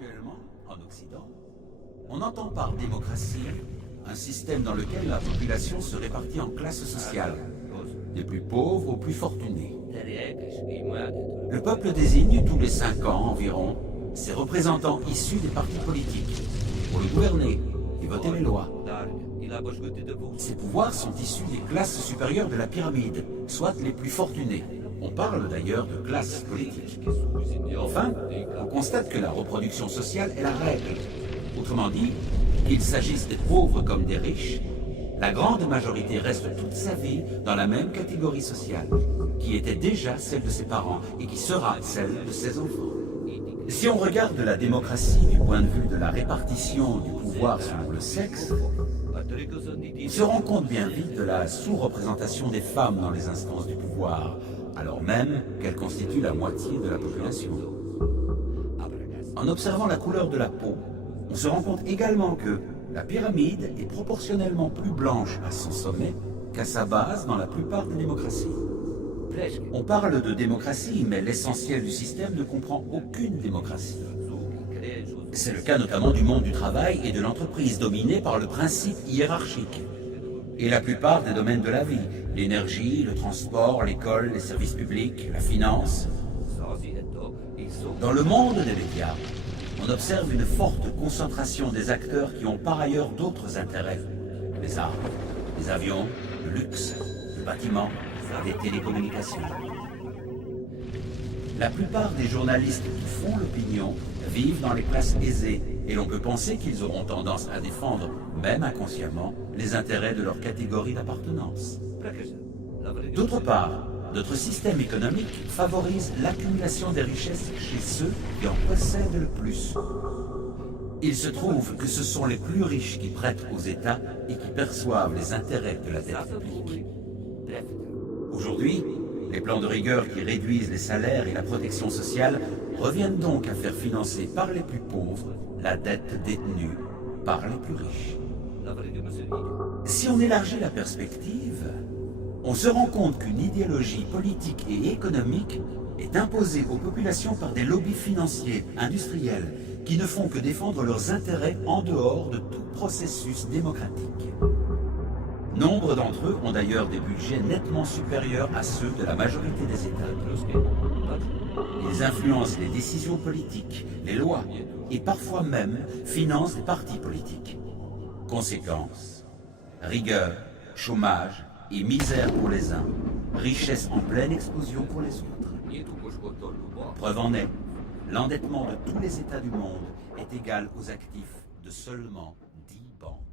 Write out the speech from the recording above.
Actuellement, en Occident, on entend par démocratie un système dans lequel la population se répartit en classes sociales, des plus pauvres aux plus fortunés. Le peuple désigne tous les 5 ans environ ses représentants issus des partis politiques pour le gouverner et voter les lois. Ces pouvoirs sont issus des classes supérieures de la pyramide, soit les plus fortunés. On parle d'ailleurs de classe politique. Enfin, on constate que la reproduction sociale est la règle. Autrement dit, qu'il s'agisse des pauvres comme des riches, la grande majorité reste toute sa vie dans la même catégorie sociale, qui était déjà celle de ses parents et qui sera celle de ses enfants. Si on regarde la démocratie du point de vue de la répartition du pouvoir selon le sexe, on se rend compte bien vite de la sous-représentation des femmes dans les instances du pouvoir, alors même qu'elles constituent la moitié de la population. En observant la couleur de la peau, on se rend compte également que la pyramide est proportionnellement plus blanche à son sommet qu'à sa base dans la plupart des démocraties. On parle de démocratie, mais l'essentiel du système ne comprend aucune démocratie. C'est le cas notamment du monde du travail et de l'entreprise, dominé par le principe hiérarchique. Et la plupart des domaines de la vie, l'énergie, le transport, l'école, les services publics, la finance. Dans le monde des médias, on observe une forte concentration des acteurs qui ont par ailleurs d'autres intérêts. Les armes, les avions, le luxe, le bâtiment, les télécommunications. La plupart des journalistes qui font l'opinion vivent dans les classes aisées et l'on peut penser qu'ils auront tendance à défendre, même inconsciemment, les intérêts de leur catégorie d'appartenance. D'autre part, notre système économique favorise l'accumulation des richesses chez ceux qui en possèdent le plus. Il se trouve que ce sont les plus riches qui prêtent aux États et qui perçoivent les intérêts de la dette publique. Aujourd'hui, les plans de rigueur qui réduisent les salaires et la protection sociale reviennent donc à faire financer par les plus pauvres la dette détenue par les plus riches. Si on élargit la perspective, on se rend compte qu'une idéologie politique et économique est imposée aux populations par des lobbies financiers, industriels, qui ne font que défendre leurs intérêts en dehors de tout processus démocratique. Nombre d'entre eux ont d'ailleurs des budgets nettement supérieurs à ceux de la majorité des États. Ils influencent les décisions politiques, les lois, et parfois même financent des partis politiques. Conséquence, rigueur, chômage et misère pour les uns, richesse en pleine explosion pour les autres. Preuve en est, l'endettement de tous les États du monde est égal aux actifs de seulement 10 banques.